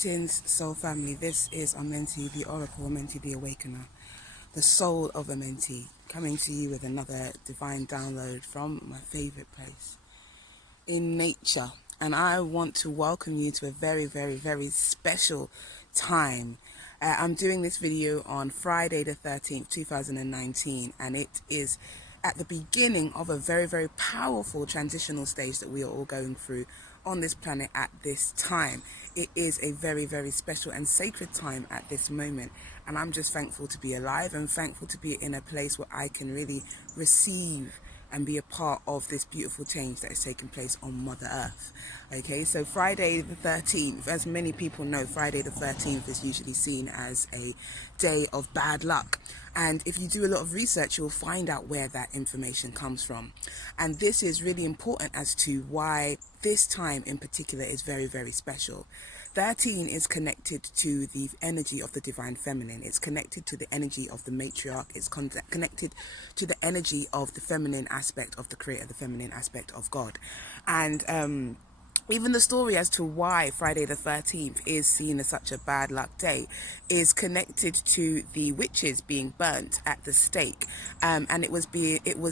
Greetings, soul family. This is Amenti, the Oracle, Amenti, the Awakener, the soul of Amenti, coming to you with another divine download from my favorite place in nature. And I want to welcome you to a very, very, very special time. I'm doing this video on Friday the 13th, 2019, and it is at the beginning of a very, very powerful transitional stage that we are all going through on this planet at this time. It is a very, very special and sacred time at this moment, and I'm just thankful to be alive and thankful to be in a place where I can really receive and be a part of this beautiful change that is taking place on Mother Earth. Okay, so Friday the 13th, as many people know, Friday the 13th is usually seen as a day of bad luck. And if you do a lot of research, you'll find out where that information comes from. And this is really important as to why this time in particular is very, very special. 13 is connected to the energy of the divine feminine. It's connected to the energy of the matriarch. It's connected to the energy of the feminine aspect of the creator, the feminine aspect of God. And even the story as to why Friday the 13th is seen as such a bad luck day is connected to the witches being burnt at the stake. And it was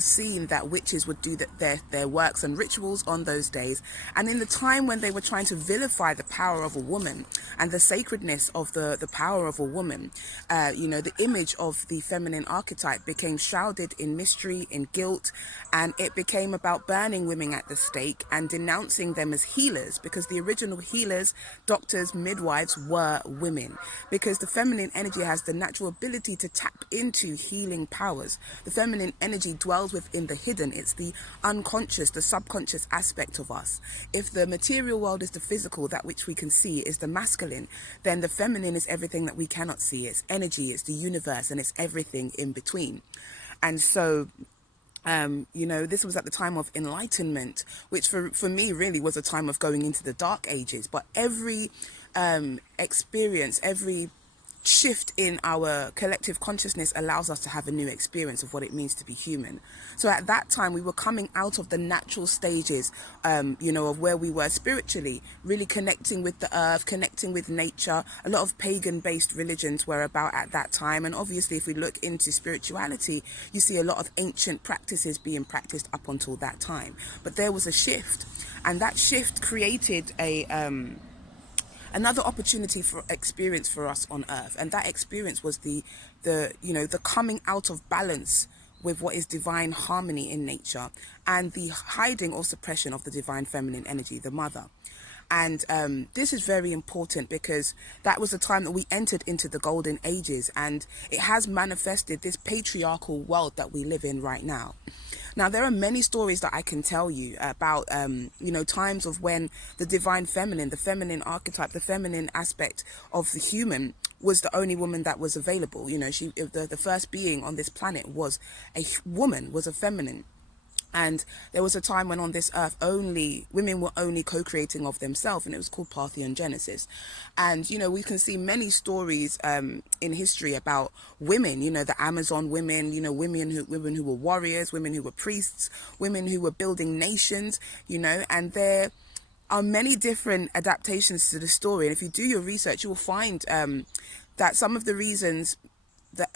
seen that witches would do their works and rituals on those days. And in the time when they were trying to vilify the power of a woman and the sacredness of the power of a woman, the image of the feminine archetype became shrouded in mystery, in guilt, and it became about burning women at the stake and denouncing them as healers, because the original healers, doctors, midwives were women, because the feminine energy has the natural ability to tap into healing powers. The feminine energy dwells within the hidden. It's the unconscious, the subconscious aspect of us. If the material world is the physical, that which we can see is the masculine, then the feminine is everything that we cannot see. It's energy, it's the universe, and it's everything in between. And so this was at the time of enlightenment, which for me really was a time of going into the dark ages. But every experience, every shift in our collective consciousness allows us to have a new experience of what it means to be human. So at that time, we were coming out of the natural stages, of where we were spiritually, really connecting with the earth, connecting with nature. A lot of pagan-based religions were about at that time. And obviously, if we look into spirituality, you see a lot of ancient practices being practiced up until that time. But there was a shift, and that shift created another opportunity for experience for us on earth. And that experience was the coming out of balance with what is divine harmony in nature, and the hiding or suppression of the divine feminine energy, the mother. And this is very important because that was the time that we entered into the golden ages, and it has manifested this patriarchal world that we live in right now. Now, there are many stories that I can tell you about, times of when the divine feminine, the feminine archetype, the feminine aspect of the human was the only woman that was available. The first being on this planet was a woman, was a feminine. And there was a time when on this earth women were only co-creating of themselves, and it was called Parthenogenesis. And, we can see many stories in history about women, the Amazon women, women who were warriors, women who were priests, women who were building nations, and there are many different adaptations to the story. And if you do your research, you will find that some of the reasons that,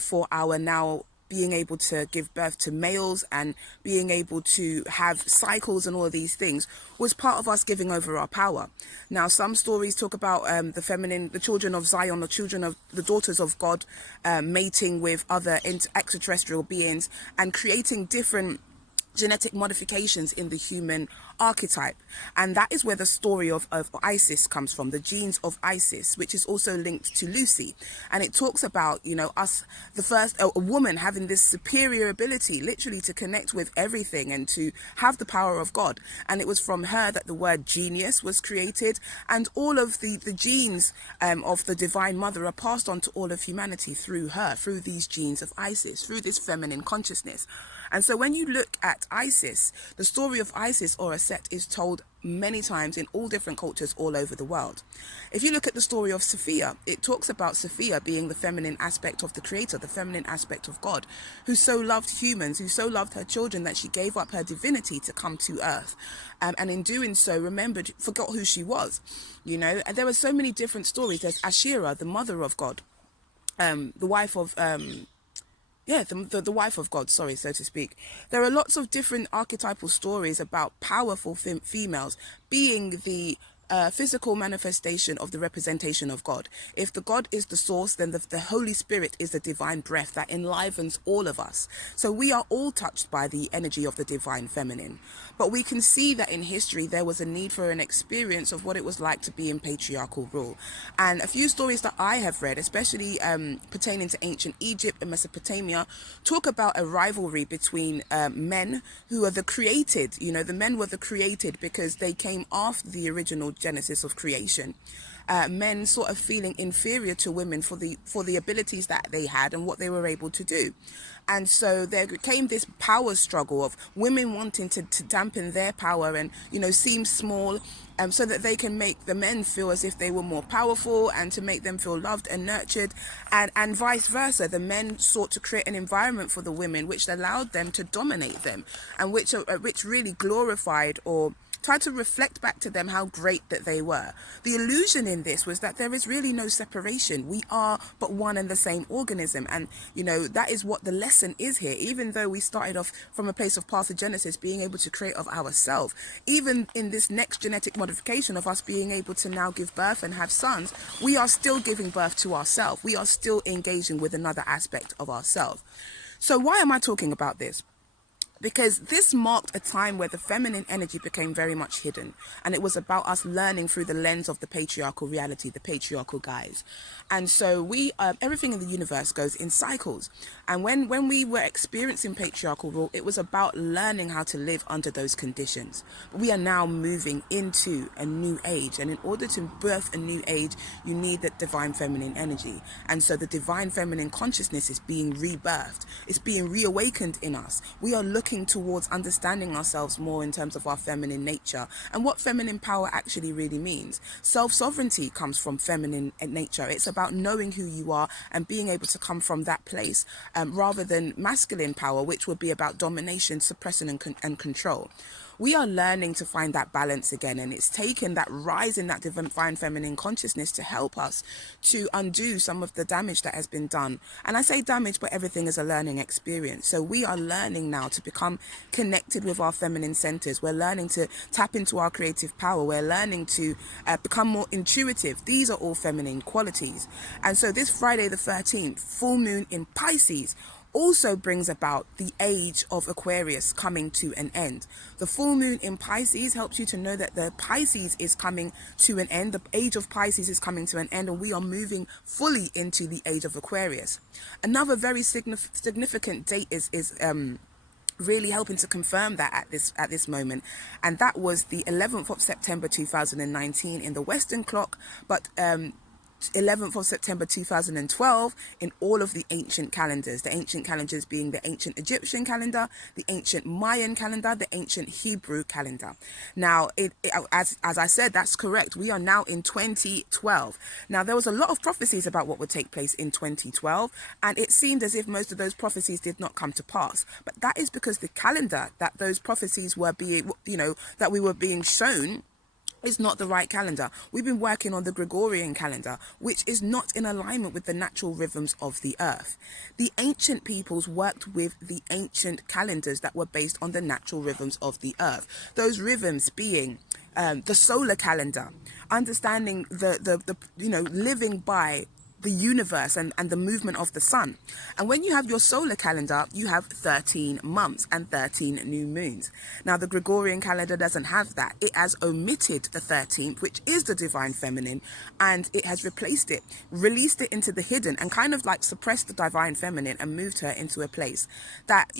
for our now being able to give birth to males and being able to have cycles and all of these things was part of us giving over our power. Now, some stories talk about the children of Zion, the daughters of God, mating with other extraterrestrial beings and creating different genetic modifications in the human archetype. And that is where the story of Isis comes from, the genes of Isis, which is also linked to Lucy. And it talks about, a woman having this superior ability literally to connect with everything and to have the power of God. And it was from her that the word genius was created, and all of the genes of the divine mother are passed on to all of humanity through her, through these genes of Isis, through this feminine consciousness. And so when you look at Isis, the story of Isis or Set is told many times in all different cultures all over the world. If you look at the story of Sophia, it talks about Sophia being the feminine aspect of the creator, the feminine aspect of God, who so loved humans, who so loved her children that she gave up her divinity to come to earth. And in doing so, forgot who she was. You know, and there were so many different stories. There's Asherah, the mother of God, the wife of the wife of God, sorry, so to speak. There are lots of different archetypal stories about powerful females being the physical manifestation of the representation of God. If the God is the source, then the Holy Spirit is the divine breath that enlivens all of us. So we are all touched by the energy of the divine feminine. But we can see that in history, there was a need for an experience of what it was like to be in patriarchal rule. And a few stories that I have read, especially pertaining to ancient Egypt and Mesopotamia, talk about a rivalry between men who are the created. You know, the men were the created because they came after the original genesis of creation. Men sort of feeling inferior to women for the abilities that they had and what they were able to do. And so there came this power struggle of women wanting to dampen their power and, you know, seem small, so that they can make the men feel as if they were more powerful and to make them feel loved and nurtured, and vice versa. The men sought to create an environment for the women which allowed them to dominate them, and which really glorified or tried to reflect back to them how great that they were. The illusion in this was that there is really no separation. We are but one and the same organism. And, you know, that is what the lesson is here. Even though we started off from a place of parthenogenesis, being able to create of ourselves, even in this next genetic modification of us being able to now give birth and have sons, we are still giving birth to ourselves. We are still engaging with another aspect of ourselves. So why am I talking about this? Because this marked a time where the feminine energy became very much hidden. And it was about us learning through the lens of the patriarchal reality, the patriarchal guise. And so everything in the universe goes in cycles. And when we were experiencing patriarchal rule, it was about learning how to live under those conditions. But we are now moving into a new age. And in order to birth a new age, you need that divine feminine energy. And so the divine feminine consciousness is being rebirthed. It's being reawakened in us. We are looking towards understanding ourselves more in terms of our feminine nature and what feminine power actually really means. Self-sovereignty comes from feminine nature. It's about knowing who you are and being able to come from that place, rather than masculine power, which would be about domination, suppression and control. We are learning to find that balance again, and it's taken that rise in that divine feminine consciousness to help us to undo some of the damage that has been done. And I say damage, but everything is a learning experience. So we are learning now to become connected with our feminine centers. We're learning to tap into our creative power. We're learning to become more intuitive. These are all feminine qualities. And so this Friday the 13th, full moon in Pisces, also brings about the age of Aquarius coming to an end. The full moon in Pisces helps you to know that the Pisces is coming to an end. The age of Pisces is coming to an end, and we are moving fully into the age of Aquarius. Another very significant date is really helping to confirm that at this moment, and that was the 11th of September 2019 in the Western clock, but 11th of September 2012 in all of the ancient calendars. The ancient calendars being the ancient Egyptian calendar, the ancient Mayan calendar, the ancient Hebrew calendar. Now, as I said, that's correct. We are now in 2012. Now, there was a lot of prophecies about what would take place in 2012, and it seemed as if most of those prophecies did not come to pass. But that is because the calendar that those prophecies were being, that we were being shown, is not the right calendar. We've been working on the Gregorian calendar, which is not in alignment with the natural rhythms of the earth. The ancient peoples worked with the ancient calendars that were based on the natural rhythms of the earth. Those rhythms being the solar calendar, understanding the living by the universe and the movement of the sun. And when you have your solar calendar, you have 13 months and 13 new moons. Now, the Gregorian calendar doesn't have that. It has omitted the 13th, which is the divine feminine, and it has replaced it, released it into the hidden, and kind of like suppressed the divine feminine and moved her into a place that,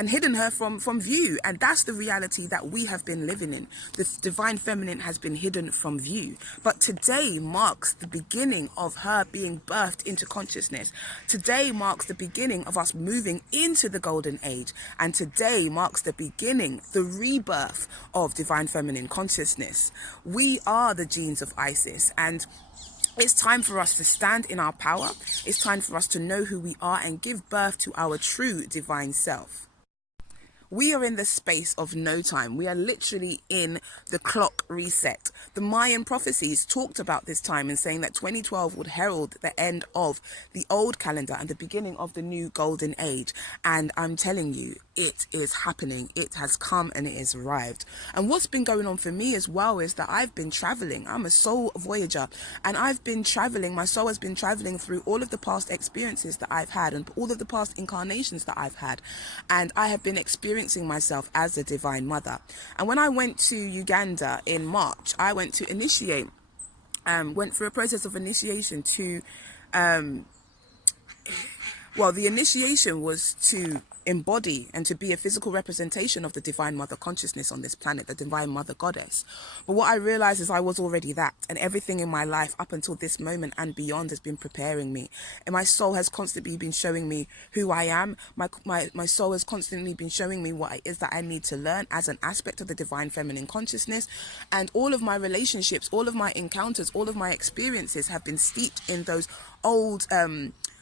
and hidden her from view. And that's the reality that we have been living in. The divine feminine has been hidden from view. But today marks the beginning of her being birthed into consciousness. Today marks the beginning of us moving into the golden age. And today marks the beginning, the rebirth of divine feminine consciousness. We are the genes of Isis, and it's time for us to stand in our power. It's time for us to know who we are and give birth to our true divine self. We are in the space of no time. We are literally in the clock reset. The Mayan prophecies talked about this time and saying that 2012 would herald the end of the old calendar and the beginning of the new golden age. And I'm telling you, it is happening. It has come and it has arrived. And what's been going on for me as well is that I've been traveling. I'm a soul voyager, and I've been traveling. My soul has been traveling through all of the past experiences that I've had and all of the past incarnations that I've had. And I have been experiencing myself as a divine mother. And when I went to Uganda in March, I went to initiate, went through a process of initiation to, well, the initiation was to embody and to be a physical representation of the divine mother consciousness on this planet, the divine mother goddess. But what I realized is I was already that, and everything in my life up until this moment and beyond has been preparing me. And my soul has constantly been showing me who I am. My soul has constantly been showing me what it is that I need to learn as an aspect of the divine feminine consciousness. And all of my relationships, all of my encounters, all of my experiences have been steeped in those old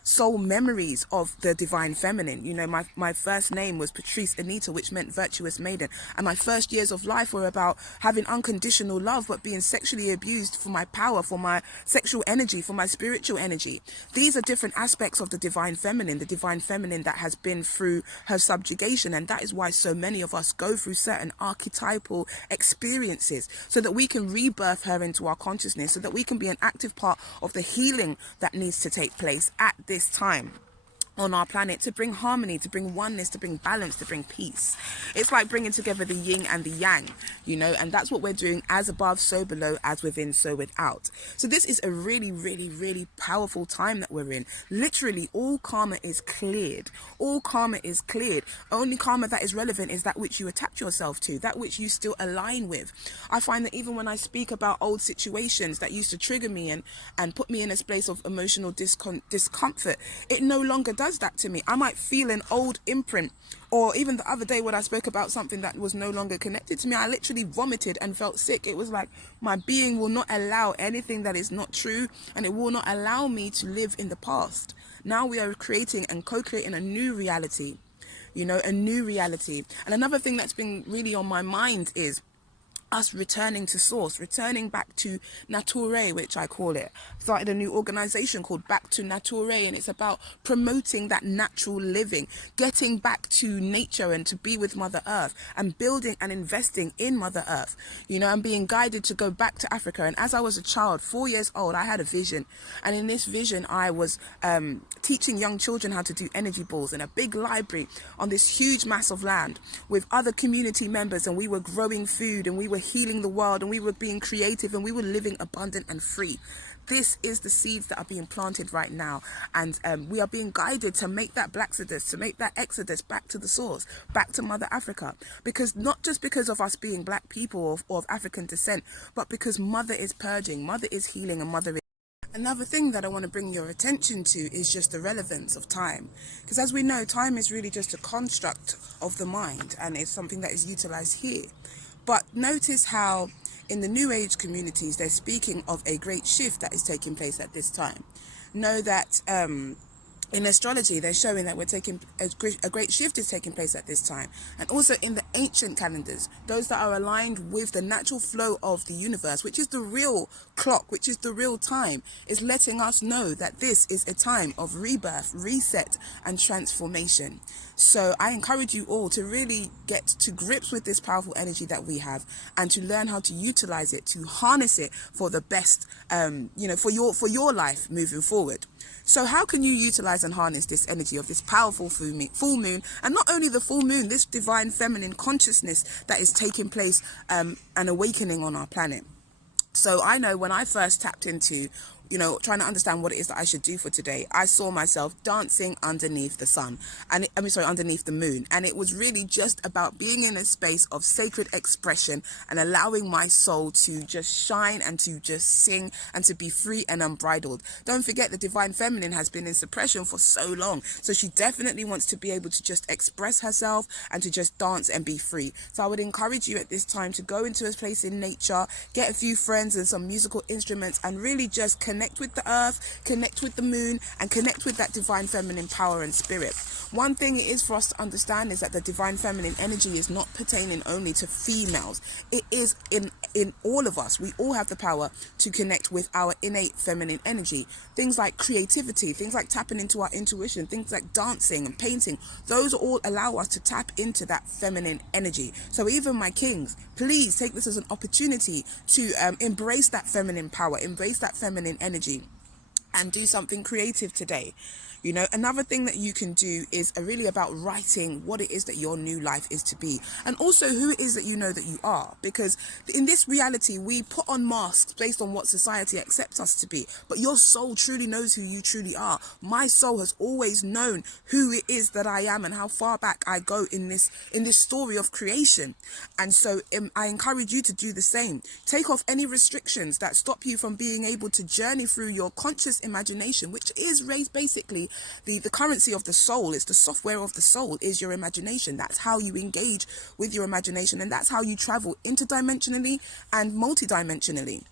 soul memories of the divine feminine. You know, my first name was Patrice Anita, which meant virtuous maiden, and my first years of life were about having unconditional love but being sexually abused for my power, for my sexual energy, for my spiritual energy. These are different aspects of the divine feminine that has been through her subjugation, and that is why so many of us go through certain archetypal experiences, so that we can rebirth her into our consciousness, so that we can be an active part of the healing that needs to take place at this time on our planet, to bring harmony, to bring oneness, to bring balance, to bring peace. It's like bringing together the yin and the yang, you know, and that's what we're doing. As above, so below, as within, so without. So this is a really, really, really powerful time that we're in. Literally, all karma is cleared. All karma is cleared. Only karma that is relevant is that which you attach yourself to, that which you still align with. I find that even when I speak about old situations that used to trigger me and put me in a space of emotional discomfort, it no longer does that to me. I might feel an old imprint, or even the other day when I spoke about something that was no longer connected to me, I literally vomited and felt sick. It was like my being will not allow anything that is not true, and it will not allow me to live in the past. Now we are creating and co-creating a new reality, you know, a new reality. And another thing that's been really on my mind is us returning to source, returning back to Nature, which I call it. Started a new organization called Back to Nature, and it's about promoting that natural living, getting back to nature and to be with Mother Earth, and building and investing in Mother Earth. You know, I'm being guided to go back to Africa. And as I was a child, 4 years old, I had a vision. And in this vision, I was teaching young children how to do energy balls in a big library on this huge mass of land with other community members, and we were growing food, and we were healing the world, and we were being creative, and we were living abundant and free. This is the seeds that are being planted right now, and we are being guided to make that Blackxodus, to make that exodus back to the source, back to Mother Africa. Because not just because of us being black people or of African descent, but because Mother is purging, Mother is healing, and Mother is... Another thing that I want to bring your attention to is just the relevance of time. Because as we know, time is really just a construct of the mind, and it's something that is utilized here. But notice how in the New Age communities, they're speaking of a great shift that is taking place at this time. Know that in astrology, they're showing that we're taking a great shift is taking place at this time. And also in the ancient calendars, those that are aligned with the natural flow of the universe, which is the real clock, which is the real time, is letting us know that this is a time of rebirth, reset, and transformation. So I encourage you all to really get to grips with this powerful energy that we have, and to learn how to utilize it, to harness it for the best, for your life moving forward. So how can you utilize and harness this energy of this powerful full moon, and not only the full moon, this divine feminine consciousness that is taking place and awakening on our planet? So I know when I first tapped into trying to understand what it is that I should do for today, I saw myself dancing underneath the sun, and underneath the moon. And it was really just about being in a space of sacred expression and allowing my soul to just shine and to just sing and to be free and unbridled. Don't forget, the divine feminine has been in suppression for so long. So she definitely wants to be able to just express herself and to just dance and be free. So I would encourage you at this time to go into a place in nature, get a few friends and some musical instruments, and really just connect with the earth, connect with the moon, and connect with that divine feminine power and spirit. One thing it is for us to understand is that the divine feminine energy is not pertaining only to females. It is in all of us. We all have the power to connect with our innate feminine energy. Things like creativity, things like tapping into our intuition, things like dancing and painting, those all allow us to tap into that feminine energy. So even my kings, please take this as an opportunity to embrace that feminine power, embrace that feminine energy, and do something creative today. Another thing that you can do is really about writing what it is that your new life is to be, and also who it is that you know that you are. Because in this reality, we put on masks based on what society accepts us to be, but your soul truly knows who you truly are. My soul has always known who it is that I am and how far back I go in this story of creation. And so I encourage you to do the same. Take off any restrictions that stop you from being able to journey through your conscious imagination, which is basically the currency of the soul. It's the software of the soul, is your imagination. That's how you engage with your imagination, and that's how you travel interdimensionally and multidimensionally.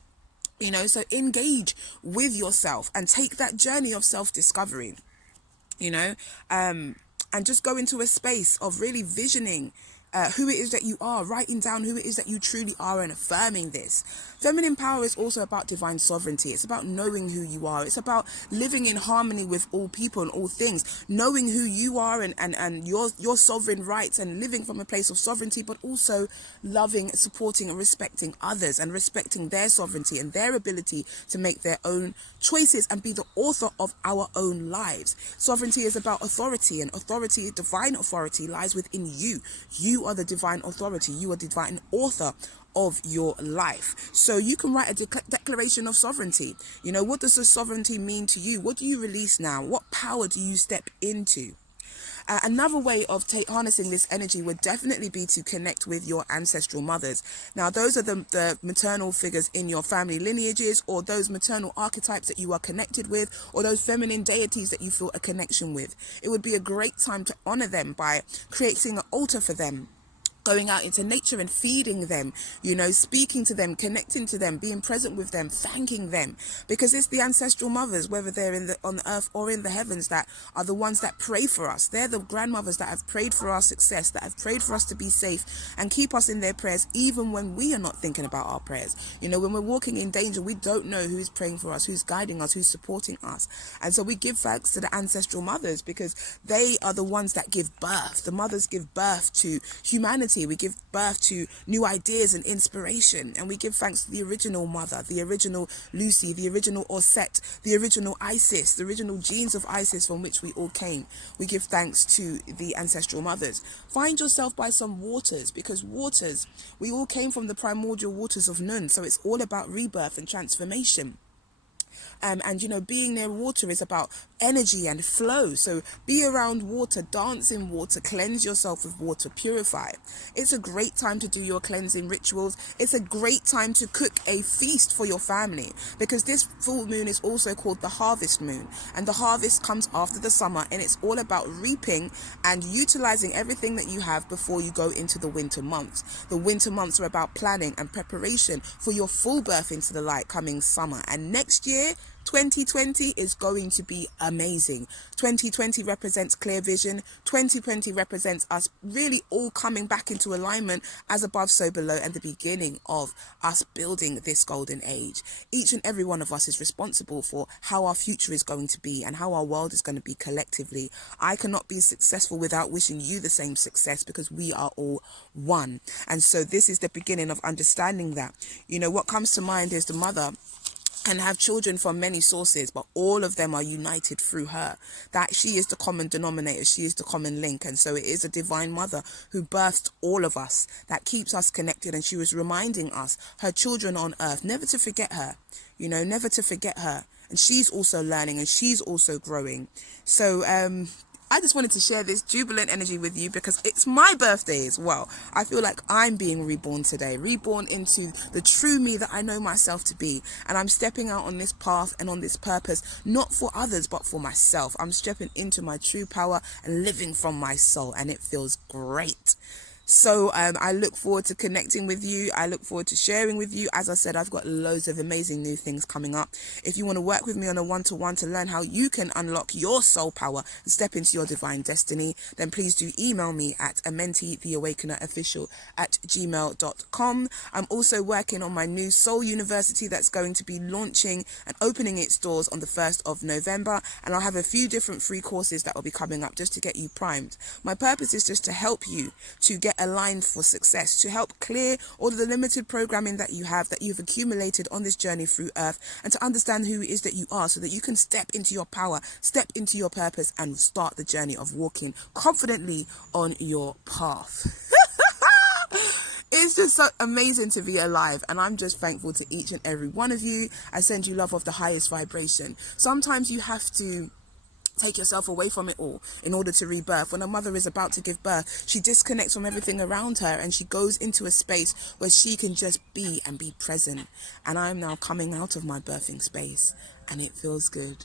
So engage with yourself and take that journey of self-discovery, and just go into a space of really visioning who it is that you are, writing down who it is that you truly are and affirming this. Feminine power is also about divine sovereignty. It's about knowing who you are. It's about living in harmony with all people and all things, knowing who you are and your sovereign rights, and living from a place of sovereignty, but also loving, supporting and respecting others, and respecting their sovereignty and their ability to make their own choices and be the author of our own lives. Sovereignty is about authority, and authority, divine authority, lies within you. You are the divine authority. You are the divine author of your life. So you can write a declaration of sovereignty. What does the sovereignty mean to you? What do you release now? What power do you step into? Another way of harnessing this energy would definitely be to connect with your ancestral mothers. Now, those are the maternal figures in your family lineages, or those maternal archetypes that you are connected with, or those feminine deities that you feel a connection with. It would be a great time to honor them by creating an altar for them, going out into nature and feeding them, speaking to them, connecting to them, being present with them, thanking them, because it's the ancestral mothers, whether they're on the earth or in the heavens, that are the ones that pray for us. They're the grandmothers that have prayed for our success, that have prayed for us to be safe and keep us in their prayers, even when we are not thinking about our prayers. When we're walking in danger, we don't know who's praying for us, who's guiding us, who's supporting us. And so we give thanks to the ancestral mothers, because they are the ones that give birth. The mothers give birth to humanity. We give birth to new ideas and inspiration, and we give thanks to the original mother, the original Lucy, the original Osset, the original Isis, the original genes of Isis from which we all came. We give thanks to the ancestral mothers. Find yourself by some waters, because waters, we all came from the primordial waters of Nun, so it's all about rebirth and transformation. And being near water is about energy and flow. So be around water, dance in water, cleanse yourself with water, purify. It's a great time to do your cleansing rituals. It's a great time to cook a feast for your family, because this full moon is also called the harvest moon, and the harvest comes after the summer, and it's all about reaping and utilizing everything that you have before you go into the winter months. The winter months are about planning and preparation for your full birth into the light coming summer. And next year, 2020 is going to be amazing. 2020 represents clear vision. 2020 represents us really all coming back into alignment, as above, so below, and the beginning of us building this golden age. Each and every one of us is responsible for how our future is going to be and how our world is going to be collectively. I cannot be successful without wishing you the same success, because we are all one. And so this is the beginning of understanding that. What comes to mind is the mother and have children from many sources, but all of them are united through her. That she is the common denominator, she is the common link. And so it is a divine mother who birthed all of us, that keeps us connected. And she was reminding us, her children on earth, never to forget her, never to forget her. and she's also learning and she's also growing. So I just wanted to share this jubilant energy with you because it's my birthday as well. I feel like I'm being reborn today, reborn into the true me that I know myself to be. And I'm stepping out on this path and on this purpose, not for others, but for myself. I'm stepping into my true power and living from my soul, and it feels great. So I look forward to connecting with you. I look forward to sharing with you. As I said, I've got loads of amazing new things coming up. If you want to work with me on a one-to-one to learn how you can unlock your soul power and step into your divine destiny, then please do email me at amentitheawakenerofficial@gmail.com. I'm also working on my new Soul University that's going to be launching and opening its doors on the 1st of November. And I'll have a few different free courses that will be coming up just to get you primed. My purpose is just to help you to get aligned for success, to help clear all of the limited programming that you have, that you've accumulated on this journey through earth, and to understand who it is that you are so that you can step into your power, step into your purpose, and start the journey of walking confidently on your path. It's just so amazing to be alive, and I'm just thankful to each and every one of you. I send you love of the highest vibration. Sometimes you have to take yourself away from it all in order to rebirth. When a mother is about to give birth, she disconnects from everything around her and she goes into a space where she can just be and be present. And I'm now coming out of my birthing space, and it feels good.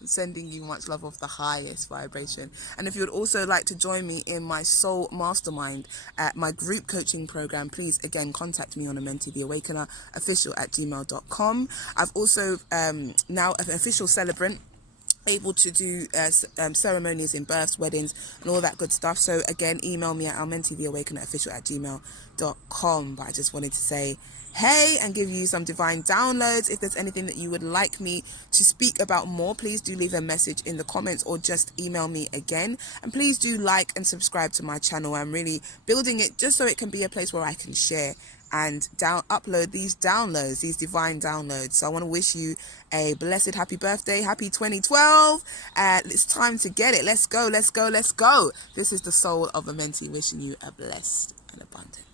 I'm sending you much love of the highest vibration. And if you would also like to join me in my soul mastermind at my group coaching program, please again contact me on amentitheawakenerofficial@gmail.com. I've also now an official celebrant, able to do ceremonies in births, weddings, and all that good stuff. So again, email me at amentitheawakenerofficial@gmail.com. But I just wanted to say hey and give you some divine downloads. If there's anything that you would like me to speak about more, please do leave a message in the comments or just email me again. And please do like and subscribe to my channel. I'm really building it just so it can be a place where I can share and upload these downloads, these divine downloads. So I want to wish you a blessed happy birthday, happy 2012. It's time to get it. Let's go, let's go, let's go. This is the soul of Amenti wishing you a blessed and abundant